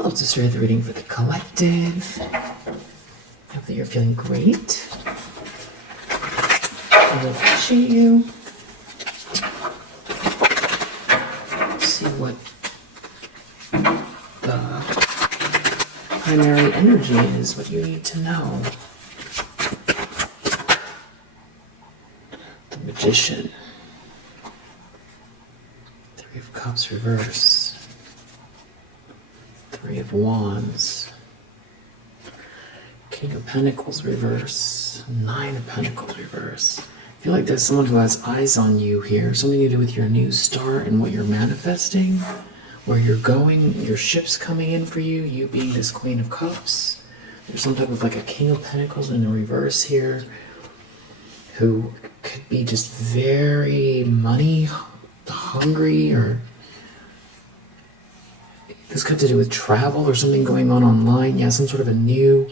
Hello, to start the reading for the collective. Hope that you're feeling great. I appreciate you. Let's see what the primary energy is, what you need to know. The Magician. Three of Cups reverse. Three of Wands. King of Pentacles reverse. Nine of Pentacles reverse. I feel like there's someone who has eyes on you here. Something to do with your new start and what you're manifesting. Where you're going, your ship's coming in for you. You being this Queen of Cups. There's some type of like a King of Pentacles in the reverse here. Who could be just very money hungry, or this could have to do with travel or something going on online. Yeah, some sort of a new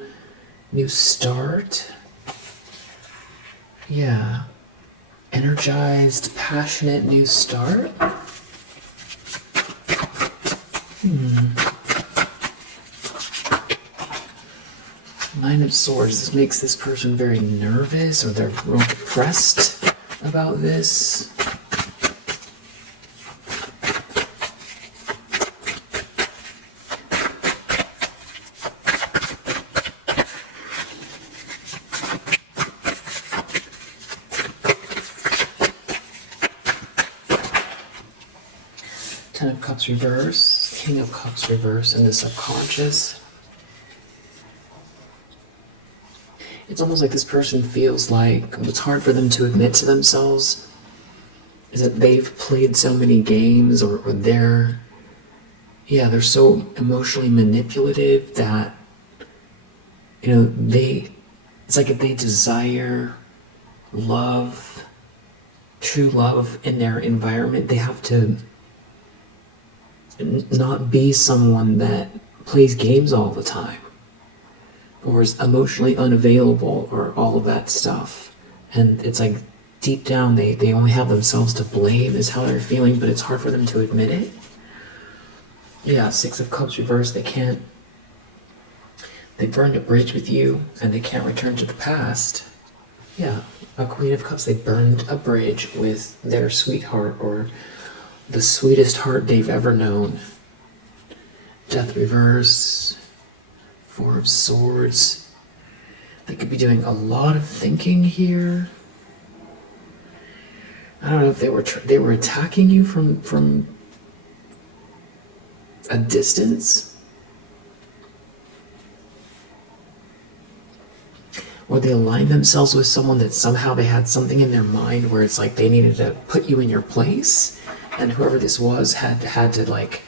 start. Yeah. Energized, passionate new start. Nine of Swords. This makes this person very nervous, or they're real depressed about this. Ten of Cups reverse, King of Cups reverse, and the subconscious. It's almost like this person feels like what's hard for them to admit to themselves is that they've played so many games, or they're so emotionally manipulative that, it's like if they desire love, true love in their environment, they have to not be someone that plays games all the time or is emotionally unavailable or all of that stuff. And it's like deep down they only have themselves to blame is how they're feeling, but it's hard for them to admit it. Yeah, Six of Cups reversed. They burned a bridge with you and they can't return to the past. Yeah, a Queen of Cups, they burned a bridge with their sweetheart, or the sweetest heart they've ever known. Death reverse. Four of Swords. They could be doing a lot of thinking here. I don't know if they were attacking you from a distance, or they aligned themselves with someone that somehow they had something in their mind where it's like they needed to put you in your place, and whoever this was had to like,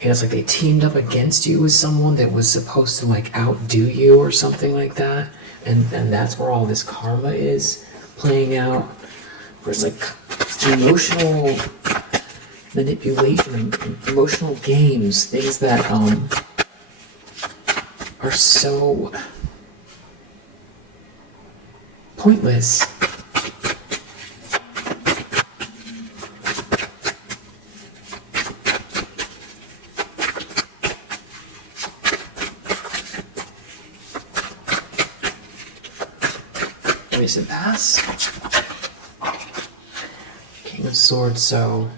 it's like they teamed up against you with someone that was supposed to like outdo you or something like that, and that's where all this karma is playing out, where it's like emotional manipulation, emotional games, things that are so pointless. Recent past. King of Swords, so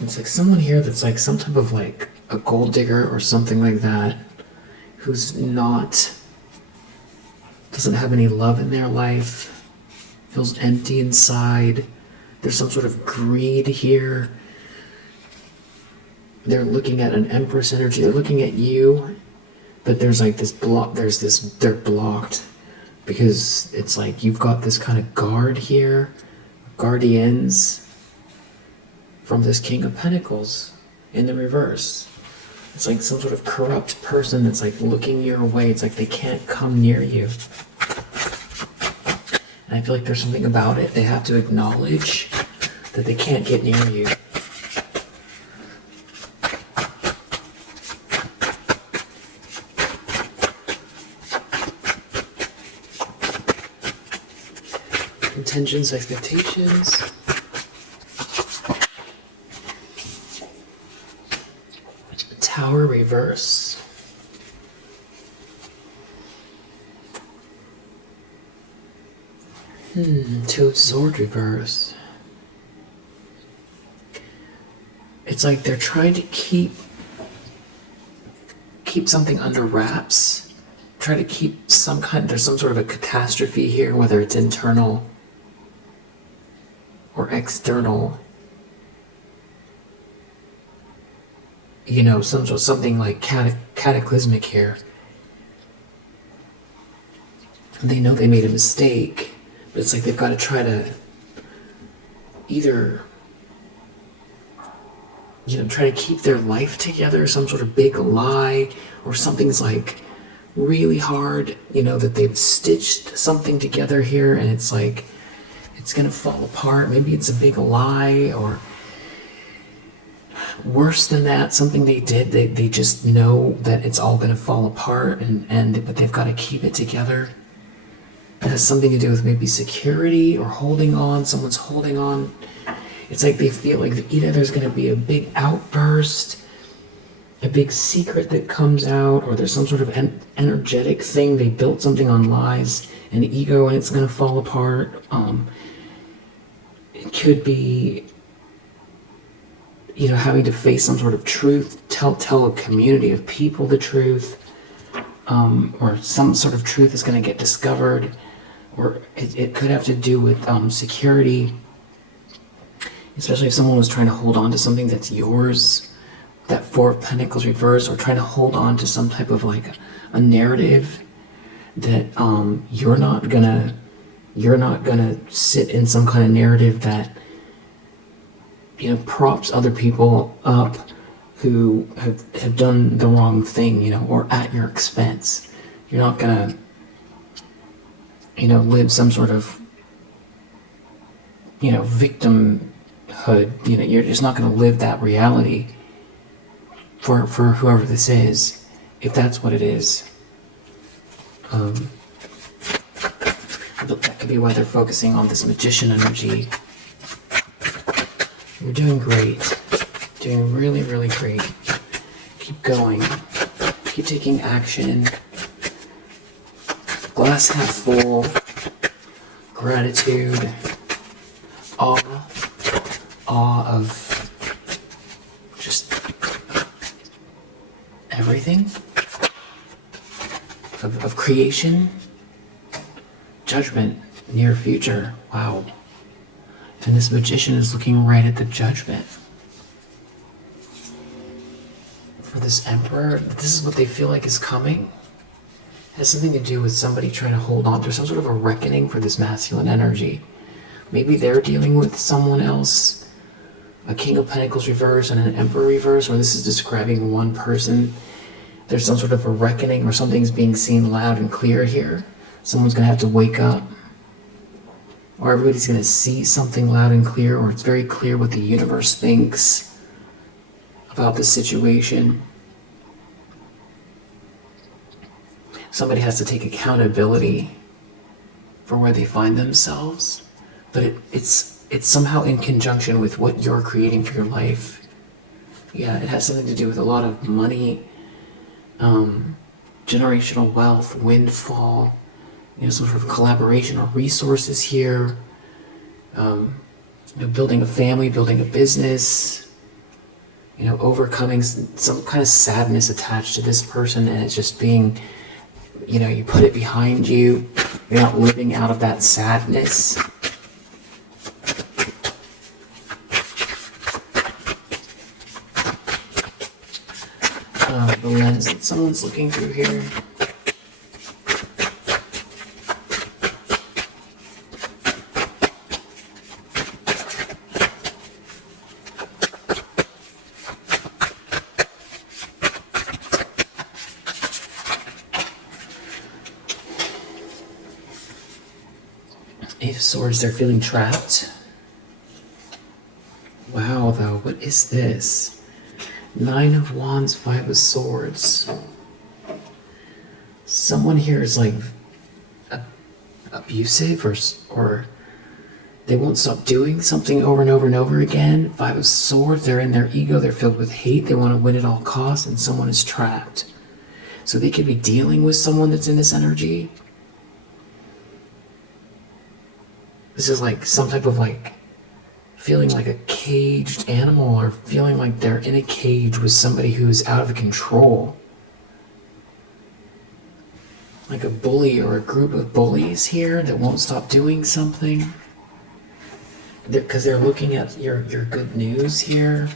it's like someone here that's like some type of like a gold digger or something like that, who's doesn't have any love in their life, feels empty inside. There's some sort of greed here. They're looking at an Empress energy. They're looking at you, but there's like this block. They're blocked because it's like you've got this kind of guard here, guardians from this King of Pentacles in the reverse. It's like some sort of corrupt person that's like looking your way. It's like they can't come near you. And I feel like there's something about it. They have to acknowledge that they can't get near you. Intentions, expectations. Tower reverse. Two of Swords reverse. It's like they're trying to keep something under wraps. Try to keep there's some sort of a catastrophe here, whether it's internal or external. You know, something like cataclysmic here. They know they made a mistake, but it's like they've got to try to either, try to keep their life together, some sort of big lie, or something's like really hard, that they've stitched something together here and it's like, it's gonna fall apart. Maybe it's a big lie, or worse than that, something they did, they just know that it's all gonna fall apart, but they've got to keep it together. It has something to do with maybe security or holding on. Someone's holding on. It's like they feel like either there's going to be a big outburst, a big secret that comes out, or there's some sort of energetic thing. They built something on lies and ego and it's going to fall apart. It could be, having to face some sort of truth, tell a community of people the truth, or some sort of truth is going to get discovered, or it could have to do with security. Especially if someone was trying to hold on to something that's yours, that Four of Pentacles reverse, or trying to hold on to some type of like a narrative that you're not gonna sit in some kind of narrative that props other people up who have done the wrong thing, or at your expense. You're not gonna live some sort of victimhood. You're just not going to live that reality for whoever this is, if that's what it is. That could be why they're focusing on this Magician energy. You're doing great. Doing really, really great. Keep going. Keep taking action. Glass half full. Gratitude. Awe of just everything, of creation, judgment, near future. Wow. And this Magician is looking right at the judgment. For this Emperor, this is what they feel like is coming. It has something to do with somebody trying to hold on to some sort of a reckoning for this masculine energy. Maybe they're dealing with someone else, a King of Pentacles reverse and an Emperor reverse, or this is describing one person. There's some sort of a reckoning, or something's being seen loud and clear here. Someone's going to have to wake up, or everybody's going to see something loud and clear, or it's very clear what the universe thinks about the situation. Somebody has to take accountability for where they find themselves. But it's somehow in conjunction with what you're creating for your life. Yeah, it has something to do with a lot of money, generational wealth, windfall, some sort of collaboration or resources here. Building a family, building a business, overcoming some kind of sadness attached to this person, and it's just being, you put it behind you. You're not living out of that sadness. The lens that someone's looking through here. Eight of Swords, they're feeling trapped. Wow, though, what is this? Nine of Wands, Five of Swords. Someone here is like abusive, or They won't stop doing something over and over and over again. Five of Swords, they're in their ego, they're filled with hate, they want to win at all costs, and someone is trapped. So they could be dealing with someone that's in this energy. This is like some type of like feeling like a caged animal, or feeling like they're in a cage with somebody who's out of control. Like a bully or a group of bullies here that won't stop doing something. Because they're looking at your good news here.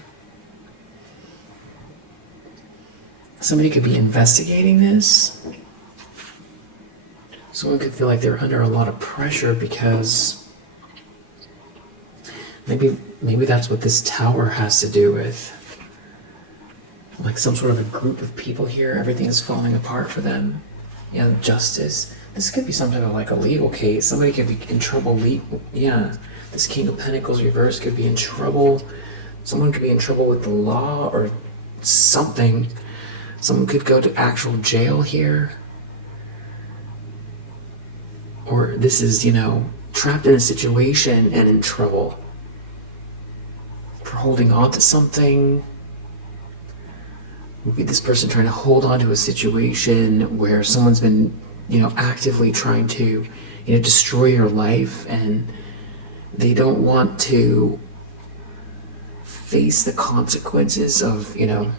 Somebody could be investigating this. Someone could feel like they're under a lot of pressure because maybe that's what this tower has to do with. Like some sort of a group of people here, everything is falling apart for them. Yeah, justice. This could be some type of like a legal case. Somebody could be in trouble. Yeah, this King of Pentacles reverse could be in trouble. Someone could be in trouble with the law or something. Someone could go to actual jail here. Or this is, you know, trapped in a situation and in trouble for holding on to something. Maybe this person trying to hold on to a situation where someone's been, you know, actively trying to, you know, destroy your life, and they don't want to face the consequences of, you know,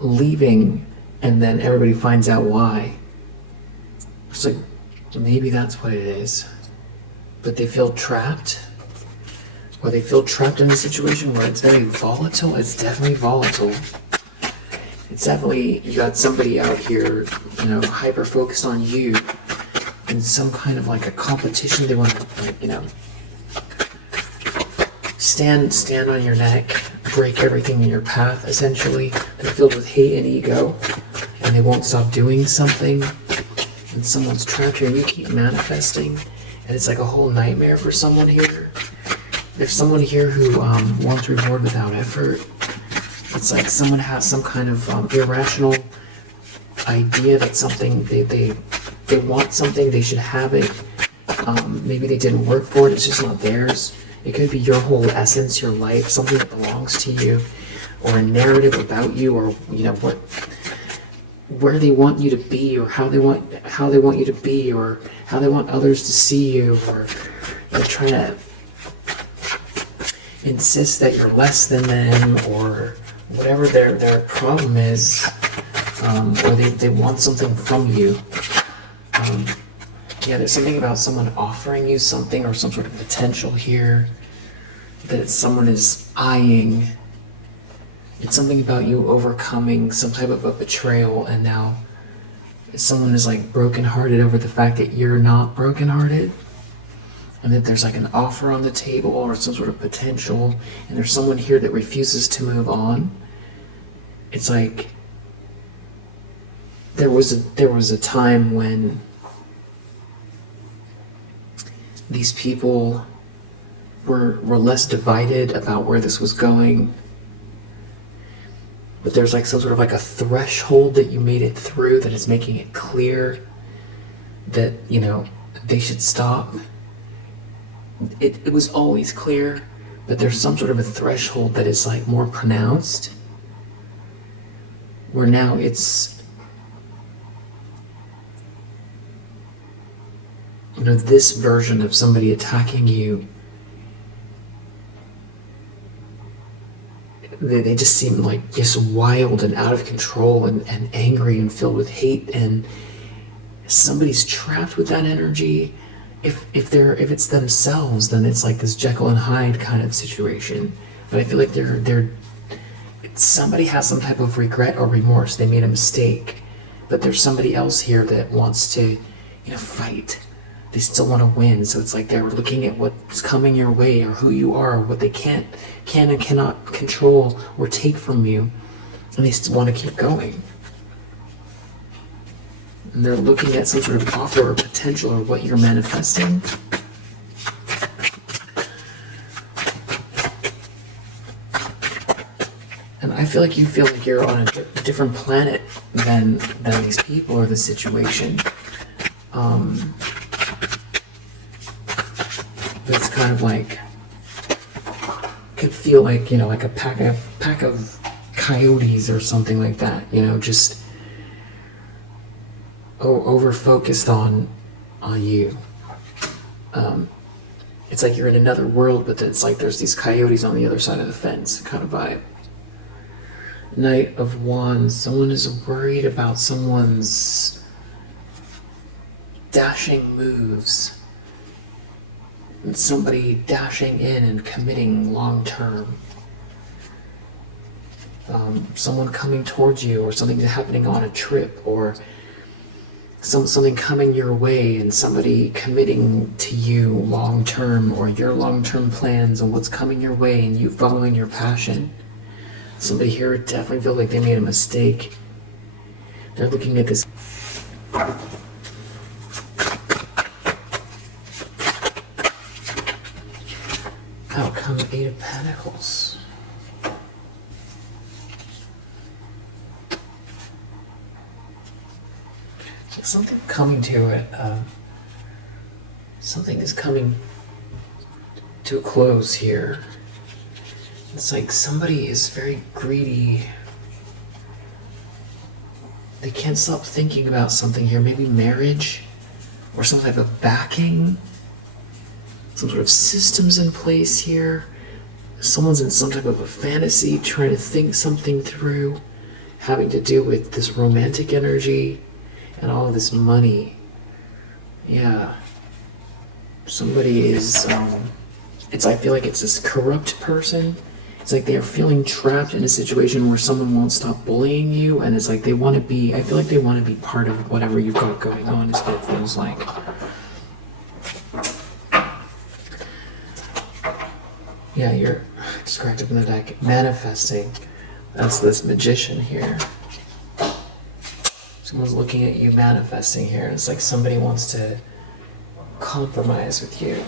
leaving, and then everybody finds out why. It's like, maybe that's what it is. But they feel trapped. Or they feel trapped in a situation where it's very volatile. It's definitely volatile. It's definitely, you got somebody out here, you know, hyper focused on you in some kind of like a competition. They want to, like, you know, stand on your neck, break everything in your path, essentially. They're filled with hate and ego, and they won't stop doing something. And someone's trapped here, and you keep manifesting, and it's like a whole nightmare for someone here. There's someone here who wants reward without effort. It's like someone has some kind of irrational idea that something, they want something, they should have it. Maybe they didn't work for it, it's just not theirs. It could be your whole essence, your life, something that belongs to you, or a narrative about you, or, you know, where they want you to be, or how they want you to be, or how they want others to see you, or they're trying to insist that you're less than them, or whatever their problem is, or they want something from you. Yeah, there's something about someone offering you something, or some sort of potential here that someone is eyeing. It's something about you overcoming some type of a betrayal, and now someone is like brokenhearted over the fact that you're not brokenhearted. And that there's like an offer on the table, or some sort of potential, and there's someone here that refuses to move on. It's like there was a time when these people were less divided about where this was going. But there's like some sort of like a threshold that you made it through that is making it clear that, you know, they should stop. It was always clear, but there's some sort of a threshold that is like more pronounced, where now it's, you know, this version of somebody attacking you, they just seem like just wild and out of control, and angry and filled with hate, and somebody's trapped with that energy. If it's themselves, then it's like this Jekyll and Hyde kind of situation. But I feel like somebody has some type of regret or remorse. They made a mistake, but there's somebody else here that wants to, you know, fight. They still want to win. So it's like they're looking at what's coming your way, or who you are, or what they can and cannot control or take from you, and they still want to keep going. And they're looking at some sort of offer or potential, or what you're manifesting. And I feel like you feel like you're on a different planet than these people or the situation. But it's kind of like, could feel like, you know, like a pack of coyotes or something like that, you know, just over focused on you. It's like you're in another world, but then it's like there's these coyotes on the other side of the fence kind of vibe. Knight of Wands. Someone is worried about someone's dashing moves. And somebody dashing in and committing long term. Someone coming towards you, or something happening on a trip, or something coming your way, and somebody committing to you long term, or your long term plans and what's coming your way, and you following your passion. Somebody here definitely feels like they made a mistake. They're looking at this. Out come 8 of Pentacles. Something coming to it. Something is coming to a close here. It's like somebody is very greedy. They can't stop thinking about something here. Maybe marriage, or some type of backing. Some sort of systems in place here. Someone's in some type of a fantasy, trying to think something through, having to do with this romantic energy and all of this money. Yeah. Somebody is, I feel like it's this corrupt person. It's like they're feeling trapped in a situation where someone won't stop bullying you, and it's like they want to be, I feel like they want to be part of whatever you've got going on, is what it feels like. Yeah, you're described up in the deck. Manifesting. That's this magician here. Someone's looking at you manifesting here. It's like somebody wants to compromise with you.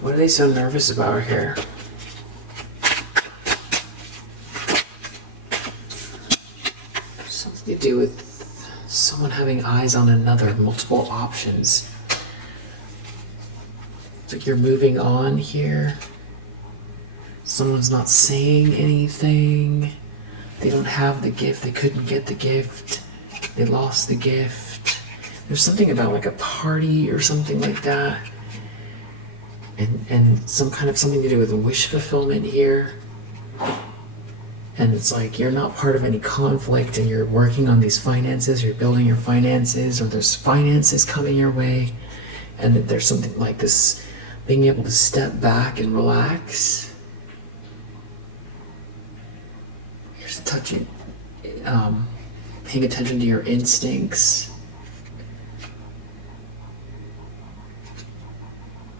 What are they so nervous about here? Something to do with someone having eyes on another, multiple options. It's like you're moving on here. Someone's not saying anything. They don't have the gift. They couldn't get the gift. They lost the gift. There's something about like a party or something like that. And some kind of something to do with wish fulfillment here. And it's like you're not part of any conflict, and you're working on these finances, you're building your finances, or there's finances coming your way. And there's something like this, being able to step back and relax. You're touching, paying attention to your instincts.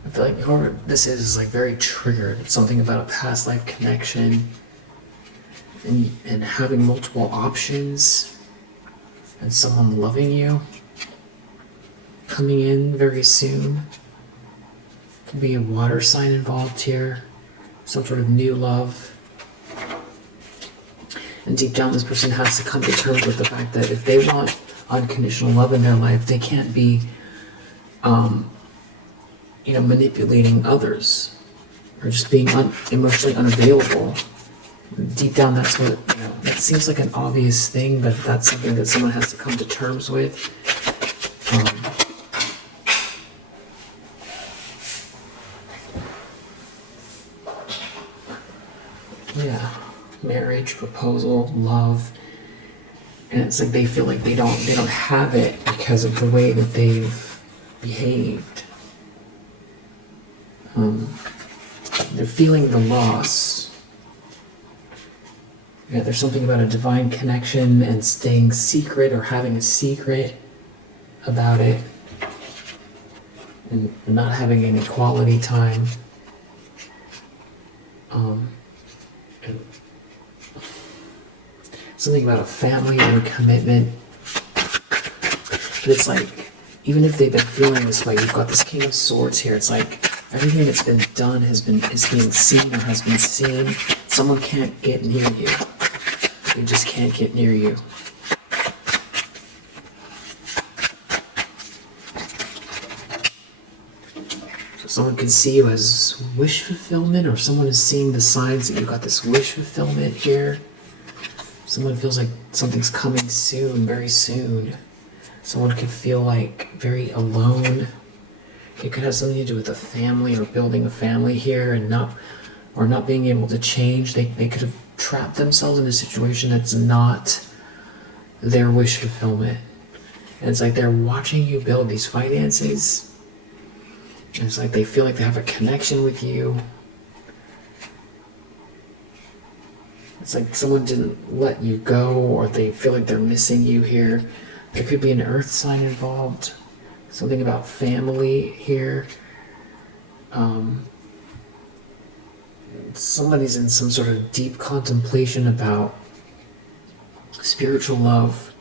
I feel like whoever this is like very triggered. Something about a past life connection, and having multiple options, and someone loving you coming in very soon. Could be a water sign involved here, some sort of new love. And deep down, this person has to come to terms with the fact that if they want unconditional love in their life, they can't be manipulating others, or just being emotionally unavailable. Deep down, that's what, that seems like an obvious thing, but that's something that someone has to come to terms with. Yeah, marriage, proposal, love, and it's like they feel like they don't have it because of the way that they've behaved. They're feeling the loss. Yeah, there's something about a divine connection and staying secret or having a secret about it and not having any quality time. And something about a family and commitment. But it's like, even if they've been feeling this way, you've got this King of Swords here. It's like everything that's been done is being seen or has been seen. Someone can't get near you. They just can't get near you. So someone can see you as wish fulfillment, or someone is seeing the signs that you've got this wish fulfillment here. Someone feels like something's coming soon, very soon. Someone could feel like very alone. It could have something to do with a family or building a family here and not being able to change. They could have trapped themselves in a situation that's not their wish fulfillment. And it's like they're watching you build these finances. And it's like they feel like they have a connection with you. It's like someone didn't let you go, or they feel like they're missing you here. There could be an earth sign involved. Something about family here. Somebody's in some sort of deep contemplation about spiritual love.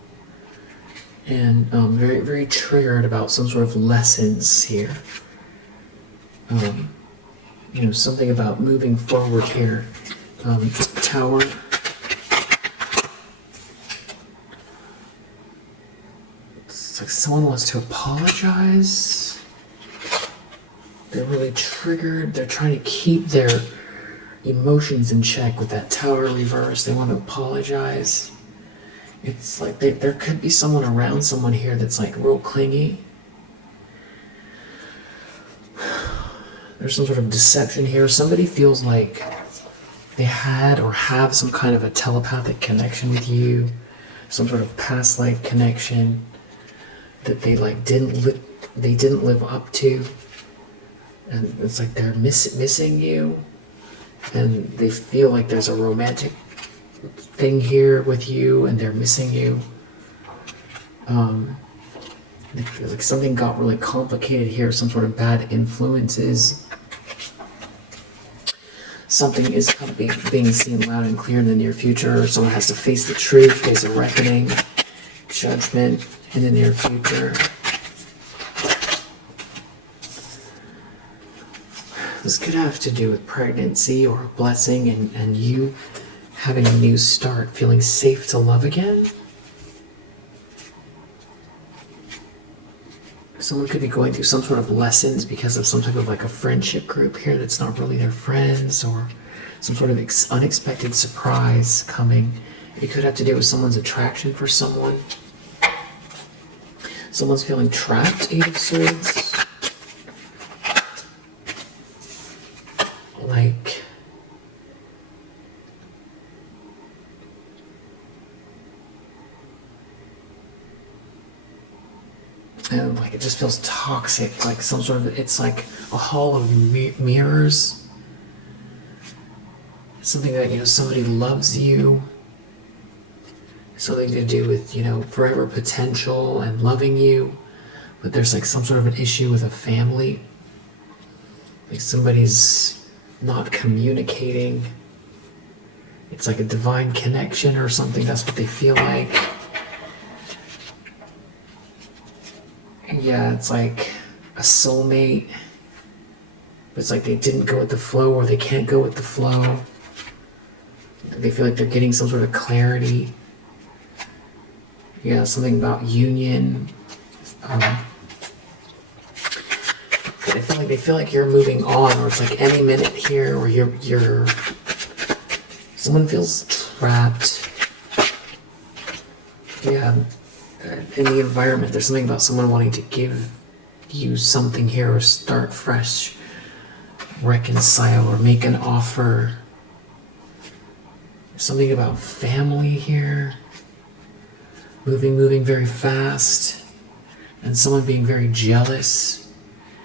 And very, very triggered about some sort of lessons here. Something about moving forward here. Tower. It's like someone wants to apologize. They're really triggered. They're trying to keep their emotions in check with that Tower reverse. They want to apologize. It's like there could be someone around someone here that's like real clingy. There's some sort of deception here. Somebody feels like they had or have some kind of a telepathic connection with you, some sort of past life connection that they like didn't live up to, and it's like they're missing you, and they feel like there's a romantic thing here with you, and they're missing you. They feel like something got really complicated here, some sort of bad influences. Something is being seen loud and clear in the near future. Someone has to face the truth, face a reckoning, judgment in the near future. This could have to do with pregnancy or a blessing and you having a new start, feeling safe to love again. Someone could be going through some sort of lessons because of some type of like a friendship group here that's not really their friends, or some sort of unexpected surprise coming. It could have to do with someone's attraction for someone. Someone's feeling trapped, 8 of Swords. Like, and like it just feels toxic, like some sort of, it's like a hall of mirrors. It's something that, somebody loves you. Something to do with, forever potential and loving you. But there's like some sort of an issue with a family. Like somebody's not communicating. It's like a divine connection or something. That's what they feel like. Yeah, it's like a soulmate. But it's like they didn't go with the flow, or they can't go with the flow. They feel like they're getting some sort of clarity. Yeah, something about union. They feel like you're moving on, or it's like any minute here, or you're someone feels trapped. Yeah, in the environment, there's something about someone wanting to give you something here, or start fresh, reconcile, or make an offer. Something about family here. Moving very fast, and someone being very jealous,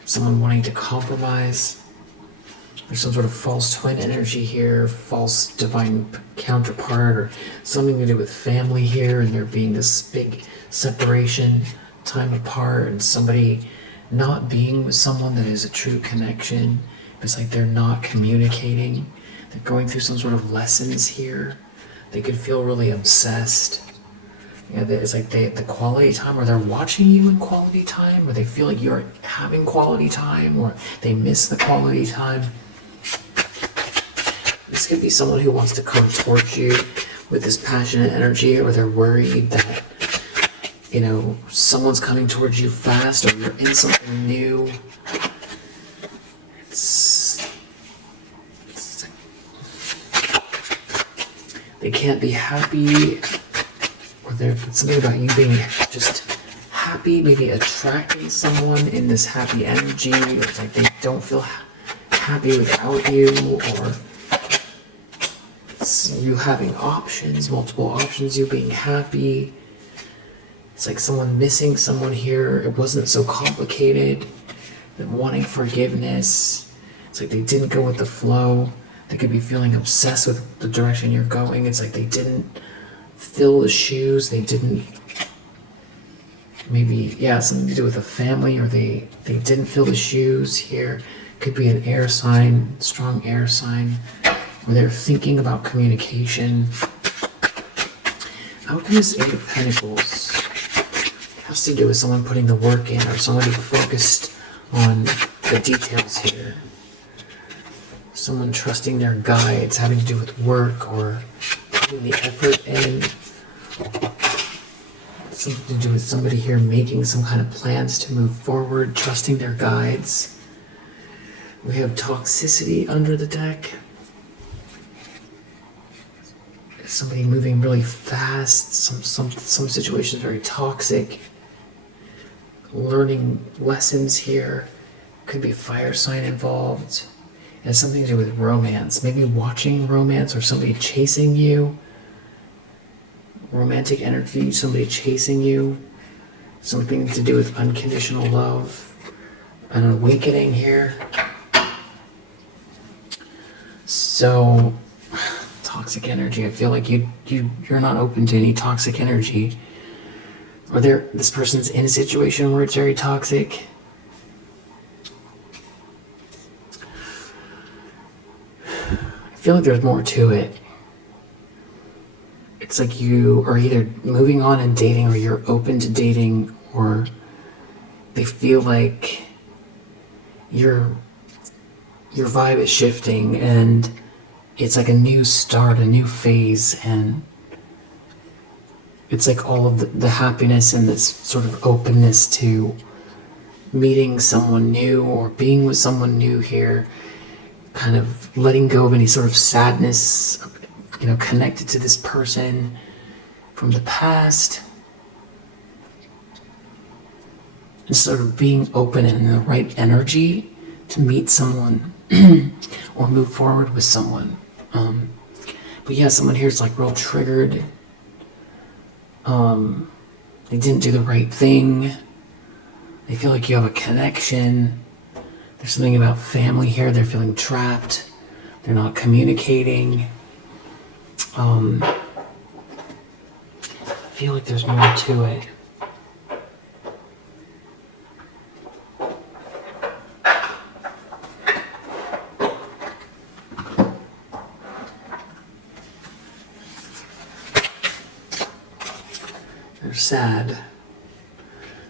someone wanting to compromise. There's some sort of false twin energy here, false divine counterpart, or something to do with family here, and there being this big separation, time apart, and somebody not being with someone that is a true connection. It's like they're not communicating. They're going through some sort of lessons here. They could feel really obsessed. Yeah, it's like the quality time, or they're watching you in quality time, or they feel like you're having quality time, or they miss the quality time. This could be someone who wants to come towards you with this passionate energy, or they're worried that, you know, someone's coming towards you fast, or you're in something new. They can't be happy, or there's something about you being just happy, maybe attracting someone in this happy energy. It's like they don't feel happy without you, or it's you having options, multiple options, you being happy. It's like someone missing someone here. It wasn't so complicated. Them wanting forgiveness. It's like they didn't go with the flow. They could be feeling obsessed with the direction you're going. It's like they didn't fill the shoes. They didn't, maybe, yeah, something to do with a family, or they didn't fill the shoes here. Could be an air sign, strong air sign, or they're thinking about communication. Alchemist, Eight of Pentacles. Has to do with someone putting the work in, or somebody focused on the details here. Someone trusting their guides, having to do with work, or putting the effort in. Something to do with somebody here making some kind of plans to move forward, trusting their guides. We have toxicity under the deck. Somebody moving really fast, some situations very toxic. Learning lessons here. Could be a fire sign involved. It has something to do with romance. Maybe watching romance, or somebody chasing you. Romantic energy, somebody chasing you. Something to do with unconditional love. An awakening here. So, toxic energy. I feel like you're not open to any toxic energy. Or this person's in a situation where it's very toxic. I feel like there's more to it. It's like you are either moving on and dating, or you're open to dating, or they feel like your vibe is shifting, and it's like a new start, a new phase, and it's like all of the happiness and this sort of openness to meeting someone new, or being with someone new here, kind of letting go of any sort of sadness, you know, connected to this person from the past, and sort of being open and in the right energy to meet someone or move forward with someone. But yeah, someone here is like real triggered. They didn't do the right thing. They feel like you have a connection. There's something about family here. They're feeling trapped. They're not communicating. I feel like there's more to it. They're sad.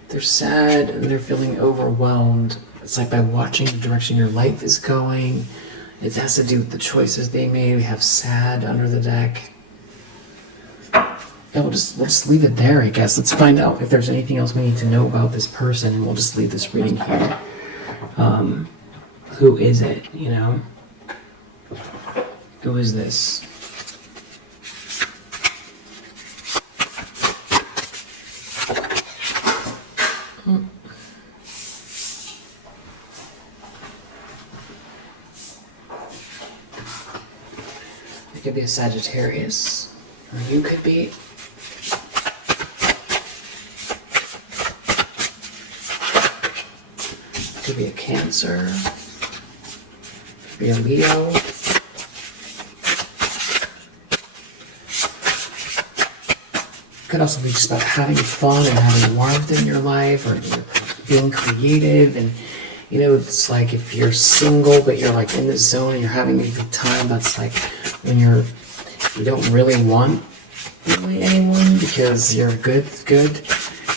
They're sad, and they're feeling overwhelmed. It's like by watching the direction your life is going. It has to do with the choices they made. We have sad under the deck. Yeah, we'll just leave it there, I guess. Let's find out if there's anything else we need to know about this person, and we'll just leave this reading here. Who is it, you know? Who is this? It could be a Sagittarius, or you could be. It could be a Cancer. Be a Leo. Could also be just about having fun and having warmth in your life, or being creative. And you know, it's like if you're single but you're like in the zone and you're having a good time, that's like when you don't really want really anyone because you're good,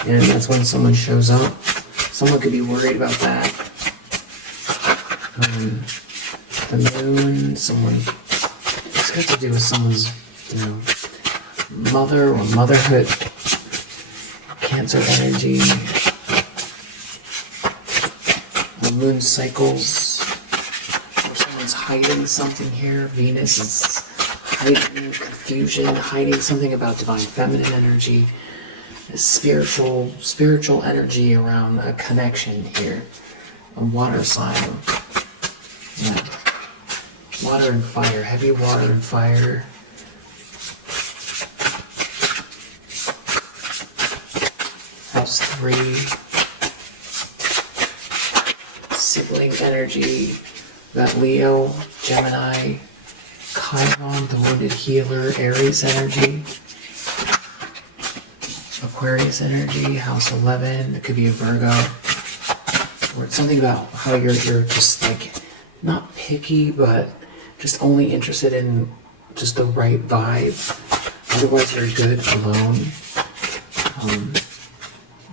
and that's when someone shows up. Someone could be worried about that. The moon, it's got to do with someone's, mother or motherhood, Cancer energy, the moon cycles, or someone's hiding something here. Venus is hiding confusion, hiding something about divine feminine energy, spiritual energy around a connection here. A water sign. Yeah. Water and fire, heavy water and fire. House 3. Sibling energy. Got Leo, Gemini, Chiron, the wounded healer, Aries energy. Aquarius energy, House 11. It could be a Virgo. Or it's something about how you're just like not picky, but just only interested in just the right vibe. Otherwise, you're good alone.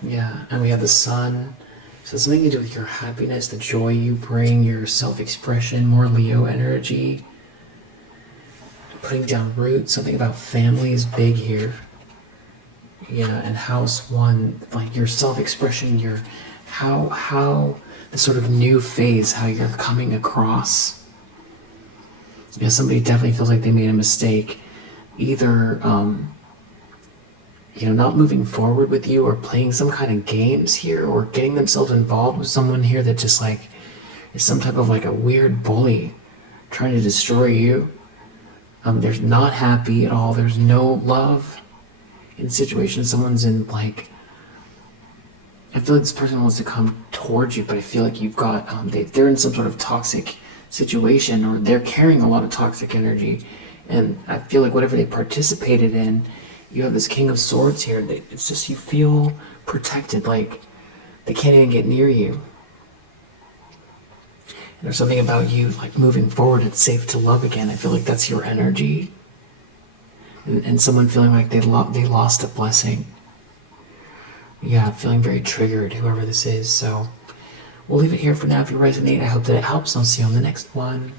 Yeah, and we have the sun. So it's something to do with your happiness, the joy you bring, your self-expression, more Leo energy. Putting down roots, something about family is big here. Yeah, and house 1, like your self-expression, your how the sort of new phase, how you're coming across. Yeah, somebody definitely feels like they made a mistake, either not moving forward with you, or playing some kind of games here, or getting themselves involved with someone here that just like is some type of like a weird bully trying to destroy you. They're not happy at all. There's no love in situations someone's in. Like, I feel like this person wants to come towards you, but I feel like you've got they're in some sort of toxic situation, or they're carrying a lot of toxic energy, and I feel like whatever they participated in, you have this King of Swords here. It's just, you feel protected, like they can't even get near you. And there's something about you like moving forward. It's safe to love again. I feel like that's your energy, and someone feeling like they lost a blessing. Yeah, feeling very triggered, whoever this is. So we'll leave it here for now. If you resonate, I hope that it helps. I'll see you on the next one.